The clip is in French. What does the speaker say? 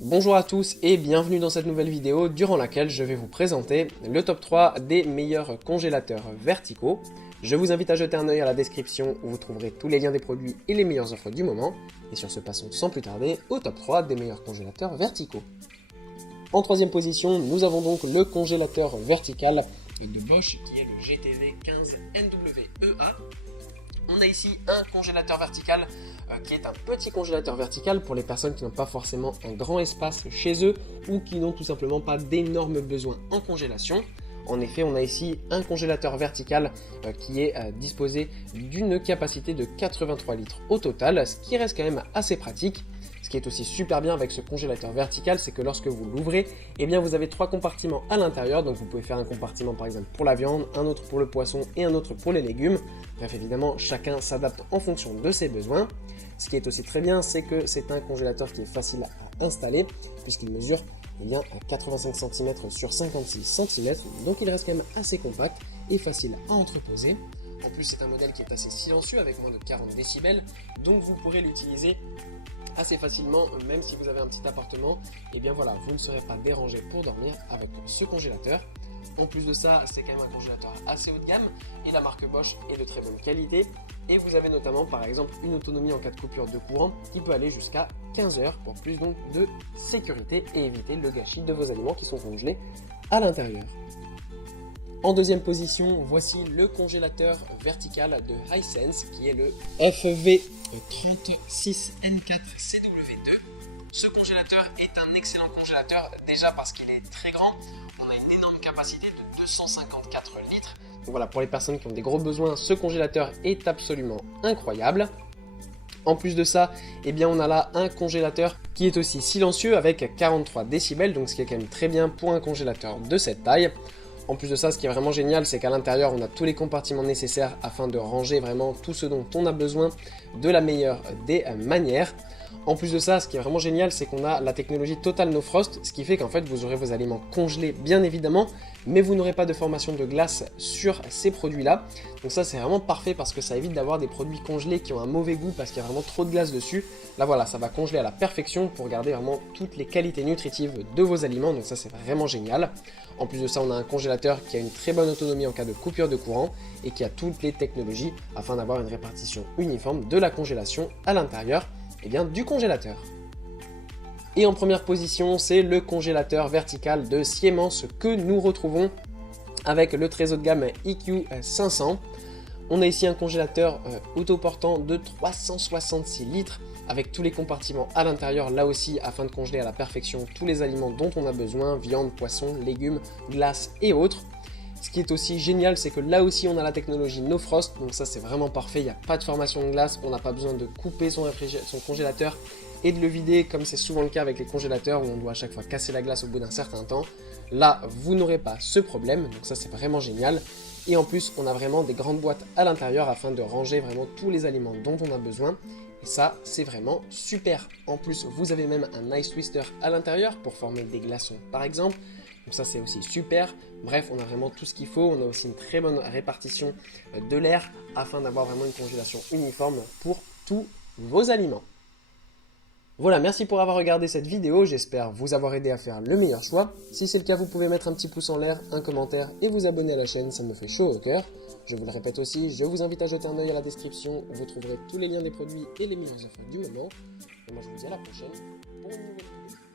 Bonjour à tous et bienvenue dans cette nouvelle vidéo durant laquelle je vais vous présenter le top 3 des meilleurs congélateurs verticaux. Je vous invite à jeter un œil à la description où vous trouverez tous les liens des produits et les meilleures offres du moment. Et sur ce, passons sans plus tarder au top 3 des meilleurs congélateurs verticaux. En troisième position, nous avons donc le congélateur vertical de Bosch qui est le GTV15NWEA. On a ici un congélateur vertical qui est un petit congélateur vertical pour les personnes qui n'ont pas forcément un grand espace chez eux ou qui n'ont tout simplement pas d'énormes besoins en congélation. En effet, on a ici un congélateur vertical qui est disposé d'une capacité de 83 litres au total, ce qui reste quand même assez pratique. Ce qui est aussi super bien avec ce congélateur vertical, c'est que lorsque vous l'ouvrez, eh bien vous avez 3 compartiments à l'intérieur. Donc vous pouvez faire un compartiment par exemple pour la viande, un autre pour le poisson et un autre pour les légumes. Bref, évidemment, chacun s'adapte en fonction de ses besoins. Ce qui est aussi très bien, c'est que c'est un congélateur qui est facile à installer puisqu'il mesure 85 cm sur 56 cm. Donc il reste quand même assez compact et facile à entreposer. En plus, c'est un modèle qui est assez silencieux avec moins de 40 décibels. Donc vous pourrez l'utiliser assez facilement, même si vous avez un petit appartement, et bien voilà, vous ne serez pas dérangé pour dormir avec ce congélateur. En plus de ça, c'est quand même un congélateur assez haut de gamme et la marque Bosch est de très bonne qualité. Et vous avez notamment par exemple une autonomie en cas de coupure de courant qui peut aller jusqu'à 15 heures pour plus donc de sécurité et éviter le gâchis de vos aliments qui sont congelés à l'intérieur. En deuxième position, voici le congélateur vertical de Hisense qui est le FV36N4CW2. Ce congélateur est un excellent congélateur déjà parce qu'il est très grand. On a une énorme capacité de 254 litres. Donc voilà, pour les personnes qui ont des gros besoins, ce congélateur est absolument incroyable. En plus de ça, eh bien on a là un congélateur qui est aussi silencieux avec 43 décibels, donc ce qui est quand même très bien pour un congélateur de cette taille. En plus de ça, ce qui est vraiment génial, c'est qu'à l'intérieur, on a tous les compartiments nécessaires afin de ranger vraiment tout ce dont on a besoin de la meilleure des manières. En plus de ça, ce qui est vraiment génial, c'est qu'on a la technologie Total No Frost, ce qui fait qu'en fait, vous aurez vos aliments congelés, bien évidemment, mais vous n'aurez pas de formation de glace sur ces produits-là. Donc ça, c'est vraiment parfait parce que ça évite d'avoir des produits congelés qui ont un mauvais goût parce qu'il y a vraiment trop de glace dessus. Là, voilà, ça va congeler à la perfection pour garder vraiment toutes les qualités nutritives de vos aliments. Donc ça, c'est vraiment génial. En plus de ça, on a un congélateur qui a une très bonne autonomie en cas de coupure de courant et qui a toutes les technologies afin d'avoir une répartition uniforme de la congélation à l'intérieur du congélateur. Et en première position, c'est le congélateur vertical de Siemens que nous retrouvons avec le très haut de gamme EQ500. On a ici un congélateur autoportant de 366 litres avec tous les compartiments à l'intérieur, là aussi afin de congeler à la perfection tous les aliments dont on a besoin, viande, poisson, légumes, glace et autres. Ce qui est aussi génial, c'est que là aussi on a la technologie No Frost, donc ça c'est vraiment parfait, il n'y a pas de formation de glace, on n'a pas besoin de couper son congélateur et de le vider comme c'est souvent le cas avec les congélateurs où on doit à chaque fois casser la glace au bout d'un certain temps. Là, vous n'aurez pas ce problème, donc ça c'est vraiment génial. Et en plus, on a vraiment des grandes boîtes à l'intérieur afin de ranger vraiment tous les aliments dont on a besoin. Et ça, c'est vraiment super. En plus, vous avez même un ice twister à l'intérieur pour former des glaçons par exemple. Donc ça, c'est aussi super. Bref, on a vraiment tout ce qu'il faut. On a aussi une très bonne répartition de l'air afin d'avoir vraiment une congélation uniforme pour tous vos aliments. Voilà, merci pour avoir regardé cette vidéo, j'espère vous avoir aidé à faire le meilleur choix. Si c'est le cas, vous pouvez mettre un petit pouce en l'air, un commentaire et vous abonner à la chaîne, ça me fait chaud au cœur. Je vous le répète aussi, je vous invite à jeter un œil à la description où vous trouverez tous les liens des produits et les meilleures offres du moment. Et moi je vous dis à la prochaine pour une nouvelle vidéo.